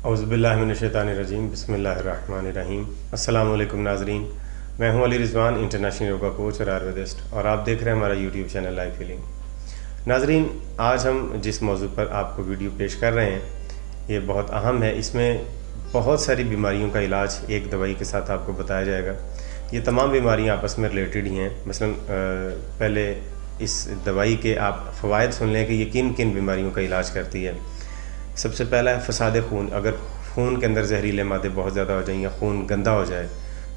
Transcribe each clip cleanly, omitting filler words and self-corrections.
औज़ुबिल्लाहिमिनश्शैतानिर्रजीम बिस्मिल्लाहिर्रहमानिर्रहीम। अस्सलामु अलैकुम नाज़रीन, मैं हूं Ali Rizwan, international yoga coach और आयुर्वेदिस्ट, और आप देख रहे हैं हमारा यूट्यूब चैनल लाइफ हीलिंग। नाज़रीन, आज हम जिस मौजू पर आपको वीडियो पेश कर रहे हैं ये बहुत अहम है। इसमें बहुत सारी बीमारियों का इलाज एक दवाई के साथ आपको बताया जाएगा। ये तमाम बीमारियाँ आपस में रिलेटेड ही हैं। मसलन पहले इस दवाई के आप फ़वाइद सुन लें कि ये किन किन बीमारियों का इलाज करती है। सबसे पहला है फसाद खून। अगर खून के अंदर जहरीले मादे बहुत ज़्यादा हो जाएं या खून गंदा हो जाए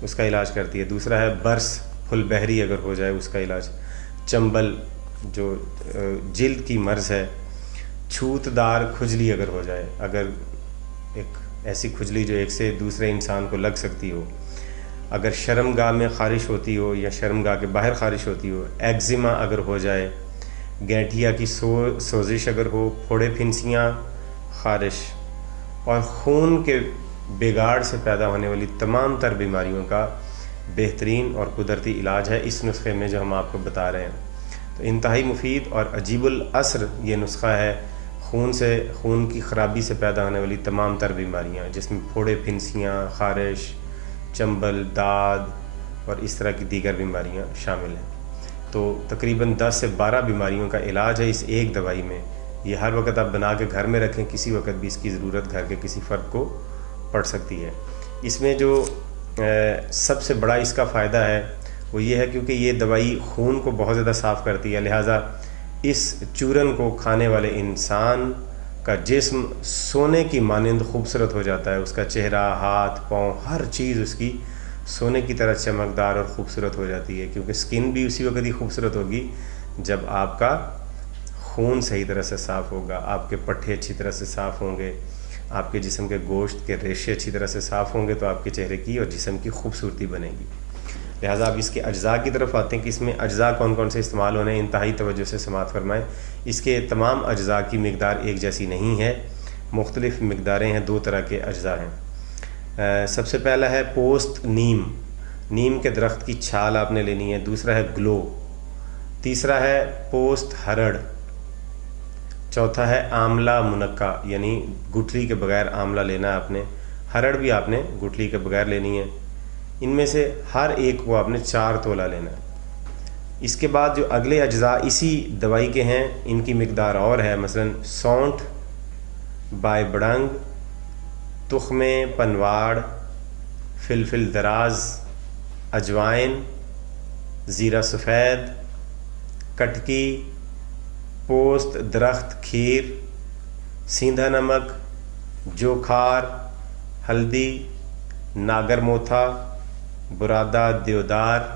उसका इलाज करती है। दूसरा है बर्स, फुल बहरी अगर हो जाए उसका इलाज। चंबल जो जिल्द की मर्ज़ है। छूतदार खुजली अगर हो जाए, अगर एक ऐसी खुजली जो एक से दूसरे इंसान को लग सकती हो। अगर शर्मगाह में ख़ारिश होती हो या शर्मगाह के बाहर ख़ारिश होती हो। एक्जिमा अगर हो जाए, गैठिया की सोजिश अगर हो, फोड़े फिंसियाँ, ख़ारिश और खून के बिगाड़ से पैदा होने वाली तमाम तर बीमारियों का बेहतरीन और कुदरती इलाज है इस नुस्खे में जो हम आपको बता रहे हैं। तो इंतहाई मुफीद और अजीबुल असर ये नुस्खा है खून की ख़राबी से पैदा होने वाली तमाम तर बीमारियाँ, जिसमें फोड़े फिंसियाँ, ख़ारिश, चंबल, दाद और इस तरह की दीगर बीमारियाँ शामिल हैं। तो तकरीबन 10 से 12 बीमारियों का इलाज है इस एक दवाई में। ये हर वक्त आप बना के घर में रखें, किसी वक्त भी इसकी ज़रूरत घर के किसी फ़र्द को पड़ सकती है। इसमें जो सबसे बड़ा इसका फ़ायदा है वो ये है क्योंकि ये दवाई खून को बहुत ज़्यादा साफ़ करती है। लिहाजा इस चूरन को खाने वाले इंसान का जिस्म सोने की मानंद खूबसूरत हो जाता है। उसका चेहरा, हाथ, पाँव, हर चीज़ उसकी सोने की तरह चमकदार और ख़ूबसूरत हो जाती है, क्योंकि स्किन भी उसी वक्त ही खूबसूरत होगी जब आपका खून सही तरह से साफ़ होगा, आपके पट्टे अच्छी तरह से साफ़ होंगे, आपके जिस्म के गोश्त के रेशे अच्छी तरह से साफ़ होंगे, तो आपके चेहरे की और जिस्म की खूबसूरती बनेगी। लिहाजा आप इसके अज्जा की तरफ आते हैं कि इसमें अज्जा कौन कौन से इस्तेमाल होने, इंतहाई तवज्जो से समाअत फरमाएँ। इसके तमाम अज्जा की मिकदार एक जैसी नहीं है, मुख्तलिफ़ मिकदारें हैं। 2 तरह के अज्जा हैं। सबसे पहला है पोस्त नीम। नीम के दरख्त की छाल आपने लेनी है। दूसरा है ग्लो। तीसरा है पोस्त हरड़। चौथा है आमला मुनक्का, यानी गुठली के बगैर आमला लेना है आपने। हरड़ भी आपने गुठली के बगैर लेनी है। इनमें से हर एक को आपने 4 तोला लेना है। इसके बाद जो अगले अज्जा इसी दवाई के हैं, इनकी मिकदार और है। मसलन सौंठ, बाय बड़ंग, तुख्मे पनवाड़, फिलफिल दराज, अजवाइन, ज़ीरा सफ़ेद, कटकी, पोस्त दरख्त खीर, सींधा नमक, जोखार, हल्दी, नागर मोथा, बुरादा देवदार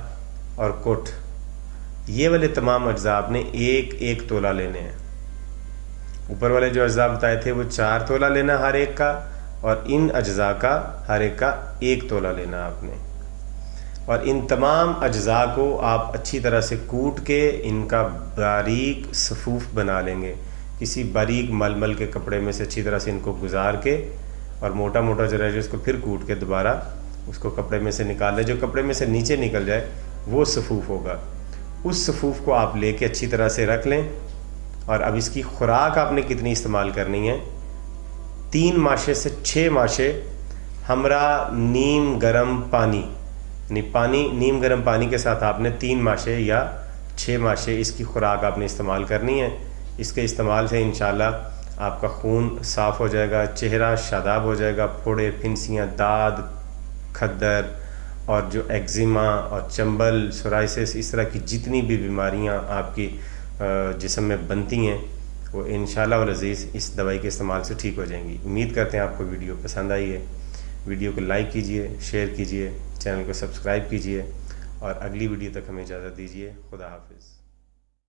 और कुठ। ये वाले तमाम अज्जा आपने एक एक तोला लेने हैं। ऊपर वाले जो अज्जा बताए थे वो 4 तोला लेना हर एक का, और इन अज्जा का हर एक का 1 तोला लेना आपने। और इन तमाम अज्जा को आप अच्छी तरह से कूट के इनका बारीक सफ़ूफ़ बना लेंगे। किसी बारीक मलमल के कपड़े में से अच्छी तरह से इनको गुजार के, और मोटा मोटा जो रह जाए उसको फिर कूट के दोबारा उसको कपड़े में से निकाल लें। जो कपड़े में से नीचे निकल जाए वो सफ़ूफ़ होगा। उस सफ़ूफ़ को आप लेके अच्छी तरह से रख लें। और अब इसकी खुराक आपने कितनी इस्तेमाल करनी है, 3 माशे से 6 माशे हमरा नीम गरम पानी, नीम गर्म पानी के साथ आपने 3 माशे या 6 माशे इसकी खुराक आपने इस्तेमाल करनी है। इसके इस्तेमाल से इंशाल्लाह आपका खून साफ़ हो जाएगा, चेहरा शादाब हो जाएगा। फोड़े फिंसियाँ, दाद, खद्दर और जो एक्जिमा और चंबल, सोराइसिस, इस तरह की जितनी भी बीमारियां आपकी जिस्म में बनती हैं वो इंशाल्लाह वल अज़ीज़ इस दवाई के इस्तेमाल से ठीक हो जाएंगी। उम्मीद करते हैं आपको वीडियो पसंद आई है। वीडियो को लाइक कीजिए, शेयर कीजिए, चैनल को सब्सक्राइब कीजिए, और अगली वीडियो तक हमें इजाज़त दीजिए। खुदा हाफिज़।